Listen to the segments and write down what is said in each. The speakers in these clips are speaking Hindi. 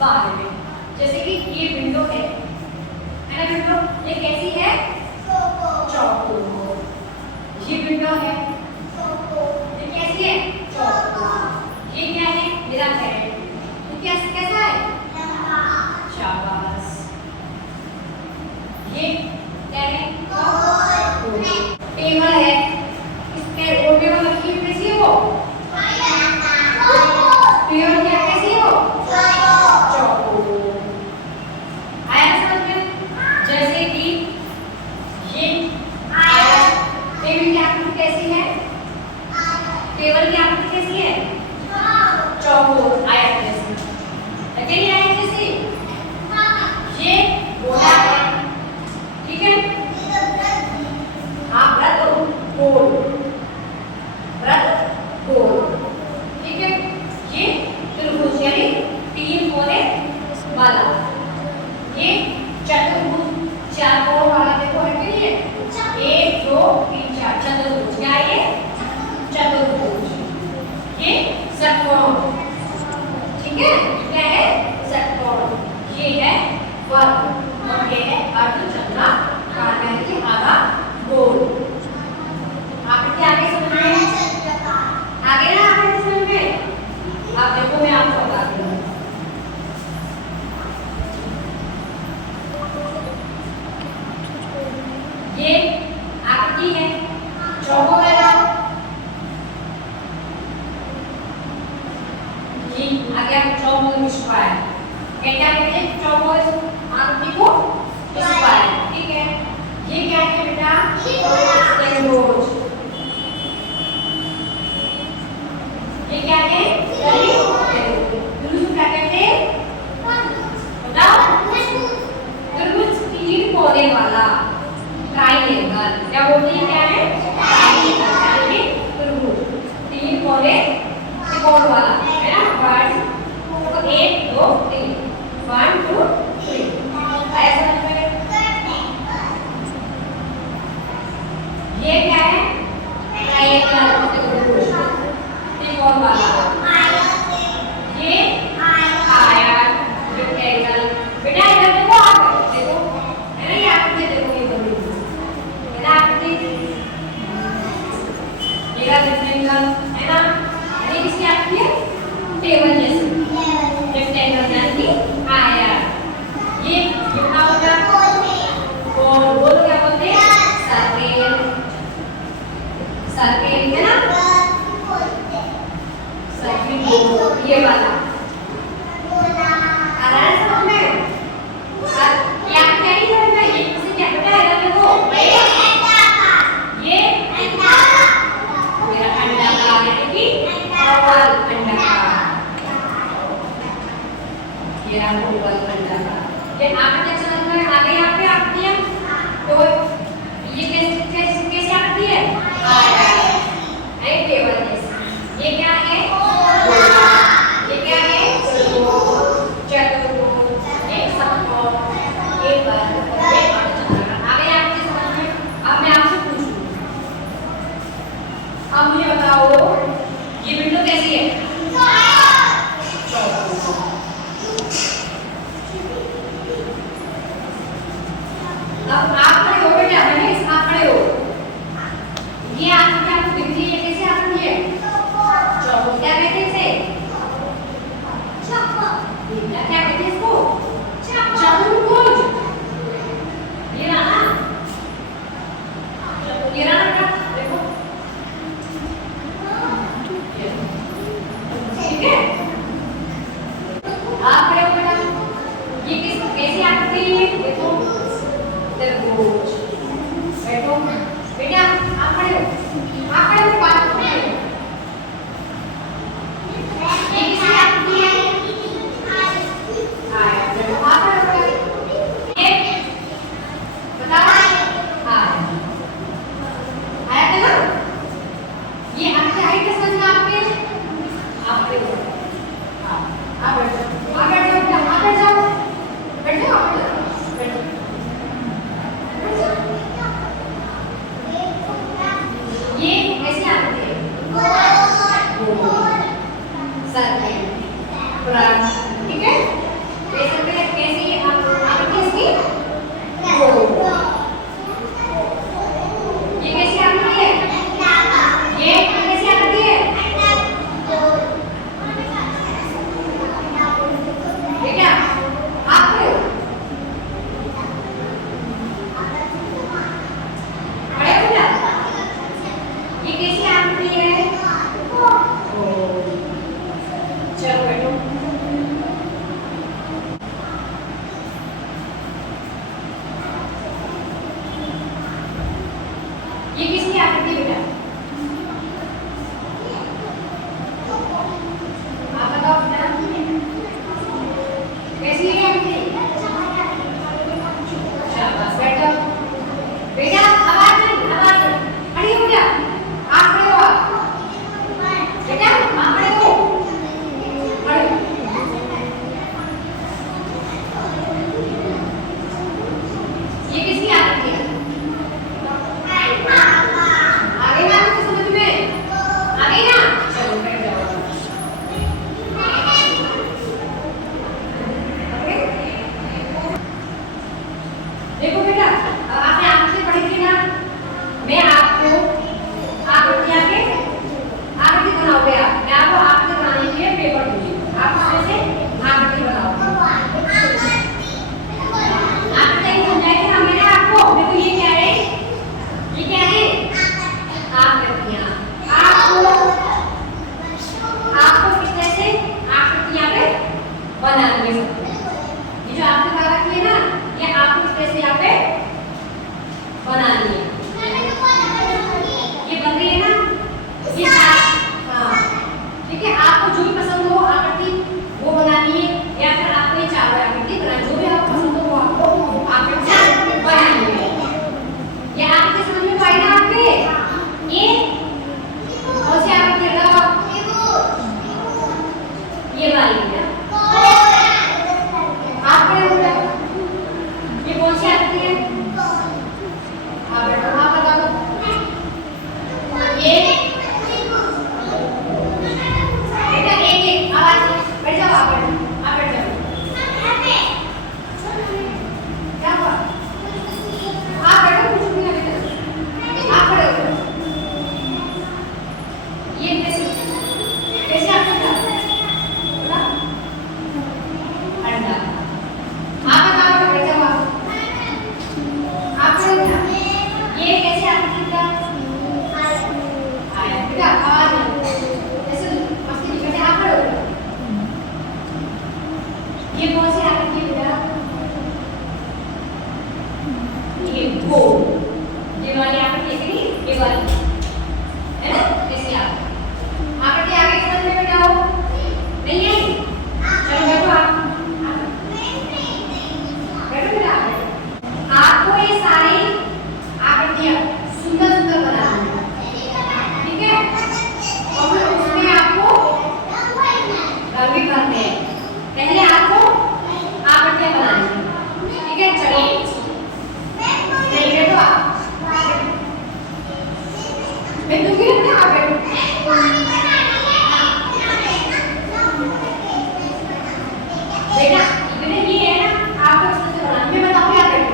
बाहर में। जैसे कि ये विंडो है ना विंडो, ये कैसी है? चौकोर। ये विंडो है, ये कैसी है? चौकोर। ये क्या है? मेरा बेड, ये कैसा है? शाबाश। ये क्या है? टेबल है, इसके वो टेबल रखी हुई कैसी है वो? टेबल क्या कैसी है वो? चौकोर। आया समझ में? जैसे कि ये टेबल की आकृति कैसी है? टेबल की आकृति कैसी है? चौकोर, आयत जैसी। अकेली आयत जैसी। ये गोला है, ठीक है? हाँ, वृत्त गोल, वृत्त गोल, ठीक है? ये त्रिभुज यानी 3 कोने वाला। ये चतुर्भुज 4 कोण वाला, देखो है कि नहीं है? 1 2 3 4 चतुर्भुज। क्या है ये? चतुर्भुज। ये षटकोण, ठीक है? क्या है? षटकोण। ये है वर्ग और ये है अर्धचंद्राकार यानी कि आधा गोल। आकृति आगे समझ में? आगे ना आगे समझ में? आप देखो, मैं आपको बताती हूँ। ये आकृति है, चौकोर है। जी आगे आप चौकोर स्क्वायर, क्या कहते हैं? चौकोर आकृति को स्क्वायर, ठीक है? ये क्या है बेटा? त्रिभुज। ये क्या है? त्रिभुज क्या कहते हैं? बताओ। त्रिभुज 3 कोने वाला, ट्राइएंगल। क्या बोलते हैं? क्या है? ट्राइएंगल यानी त्रिभुज 3 कोने त्रिकोण वाला, है ना? 1 2 3 1 2 3। आया समझ में? ये क्या है? ट्राइएंगल त्रिभुज त्रिकोण वाला। ये आयत रेक्टेंगल। बेटा इधर देखो, आप देखो, है ना? ये आकृति देखो, ये बनी है ना आकृति? ये रेक्टेंगल है ना? ये किसकी आकृति है? टेबल जैसी, रेक्टेंगल यानी कि आयत। ये कितना होगा? गोल। गोल क्या बोलते हैं? सर्किल, सर्किल है ना? सर्किल गोल, ये वाला। आ रहा है समझ में? क्या क्या ही समझ में? ये किसी क्या बेटा है? देखो, ये मेरा अंडाकार यानी कि ओवल अंडाकार, ये रहा ओवल अंडाकार। ये आकृति समझ में आ गई? यहाँ पे आकृति है, तो ये कैसे आकृति है? आयत है, टेबल जैसी। ये क्या है? गोला। ये क्या है? चतुर्भुज, एक षटकोण, एक वर्ग, एक अर्धचंद्राकार। आ गई आकृति समझ में? अब मैं आपसे पूछूं, अब मुझे बताओ ये विंडो कैसी है? अब आप खड़े हो बेटा, मैंने आप खड़े हो। ये आकृति आपको दिख रही है, कैसे आकृति है? चौकोर। क्या कहते हैं इसे? क्या कहते हैं इसको? चतुर्भुज। ये रहा ना, ये रहा ना, देखो, ठीक है? आप खड़े हो बेटा, ये कैसी आकृति है? देखो, त्रिभुज। बैठो बेटा, आप खड़े हो, आप खड़े हो, बात करो। ये किसकी आकृति है? आयत। बैठो, आप खड़े हो। ये बताओ, आयत। आयत है ना? ये आपकी हाइट है समझ में आपके? आप खड़े हो, आप बैठो, आप बैठ जाओ, आप बैठ जाओ, बैठ जाओ, आप बैठ जाओ। ये कैसी आकृति है? गोल, सर्किल, वृत्त, ठीक है? बेसन पे कैसी आकृति इसकी गोल। ये कैसी आकृति है? ये कैसी आकृति है? बेटा आप खड़े हो, खड़े हो बेटा। ये कैसी आकृति है? चलो बैठो। ये किसकी आकृति बेटा? आप बताओ बेटा कैसी है आकृति? शाबाश बैठो बेटा। आवाज नहीं, आवाज नहीं। खड़ी हो बेटा, आप खड़े हो। आप बेटा आप खड़े हो, खड़े हो। ये किसकी आकृति है? आ गई ना आपको समझ में? आ गई ना? चलो बैठ जाओ। देखो बेटा, अब आपने आकृति पढ़ी थी ना, मैं आपको आकृतियाँ के आकृति बनाओगे आप। मैं आपको आकृति बनाने के लिए पेपर दूंगी, आप उसमें से आकृति बनाओगे। आकृति समझाई थी ना मैंने आपको। देखो ये क्या है? ये क्या है? आकृतियाँ। आपको किस तरह से आकृतियाँ पे बनानी है? ये जो आपने बना रखी है ना, ये आपको किस तरह से यहाँ पे बनानी है? ये बन रही है ना? ये हाँ ठीक है। आपको जो भी पसंद हो आकृति वो बनानी है, या फिर आपको ये चारों आकृति बनानी, जो भी आपको पसंद हो वो आपको आकृति बनानी है। ये आकृति समझ में आई ना आपके? ये कौन सी आकृति है? ये वाली है। आप खड़े हो जाओ। ये कौन सी आकृति है? आप बैठो, आप बताओ। ये बेटा एक आवाज बैठ जाओ। आप बैठो, आप बैठ जाओ। क्या हुआ? आप बैठो, कुछ भी ना बेटा, आप खड़े हो जाओ। ये कैसे कैसे आकृति है? अंडा। आप बताओ, बैठ जाओ। आप खड़े हो जाओ। ये कैसे आकृति का आया बेटा? आवाज ऐसे मस्ती नहीं करते, आप खड़े हो जाओ। ये कौन सी आकृति है बेटा? ये गोल। ये वाली आकृति है नहीं? ये वाली है ना? कैसी आकृति आगे समझ में बेटा हो? नहीं आई? चलो बैठो आप। बैठो बेटा। आपको ये सारी आकृतियाँ सुंदर सुंदर बनानी है, ठीक है? और फिर उसमें आपको रंग भी भरने हैं। पहले आपको आकृतियाँ बनानी है, ठीक है? चलिए नहीं बैठो आप। मैं दूंगी ना, आप बैठो। बेटा ये है ना, आपको इस तरह से बनानी है। मैं बताऊंगी, आप बैठो।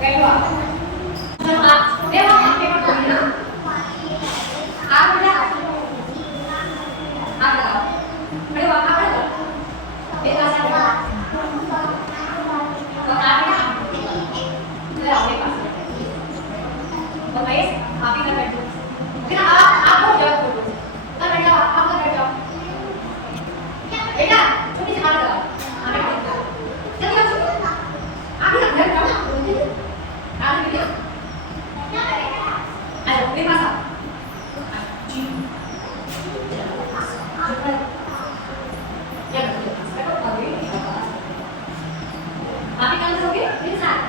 बैठो आप। आप देखो, आप पेपर खोलिए ना। आप बेटा आप लगाओ। खड़े हो, आप खड़े हो। मेरे पास आ जाओ। और आप ना इधर आओ मेरे पास। बताइए आप इधर बैठो। फिर आप हो जाओ, उधर बैठ जाओ। आप उधर बैठ जाओ बेटा। छोटी सी बात लगाओ। आप बैठ जाओ। जल्दी आओ। आप इधर बैठ जाओ। आप बैठिए। आओ मेरे पास आओ। जी आप ही काम करोगे मेरे साथ?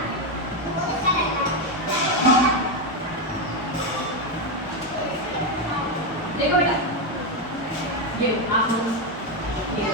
देखो बेटा, ये आप ये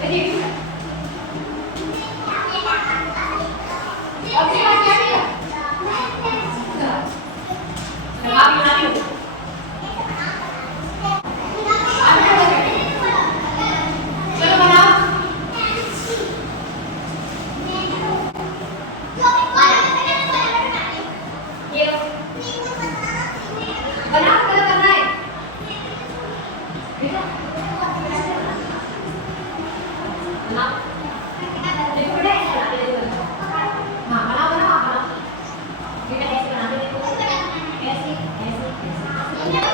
देखिए अब क्या किया लगा भी बना लो चलो बनाओ ये लो बनाओ क्या करना है देखो बनाओ देखो बेटा ऐसे बना के देखो हाँ बनाओ बनाओ आप बनाओ बेटा ऐसे बना के देखो ऐसे ऐसे ऐसे बनाओ बेटा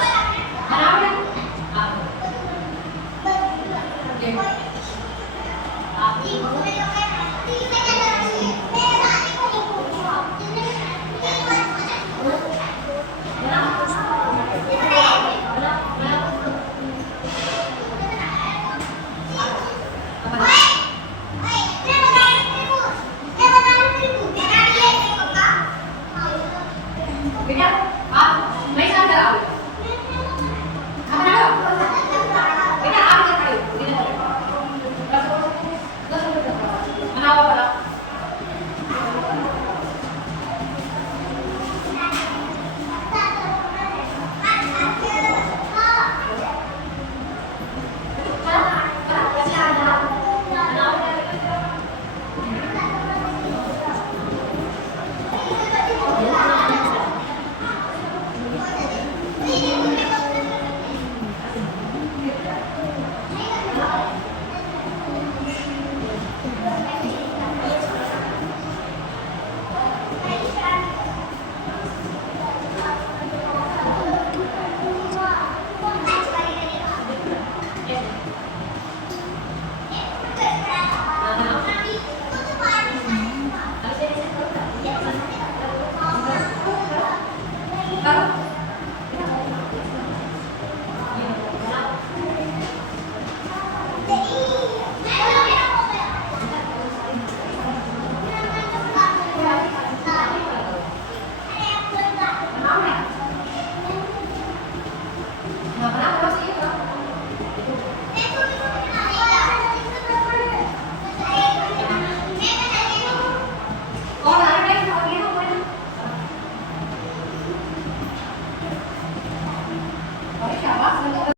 आप देखो आप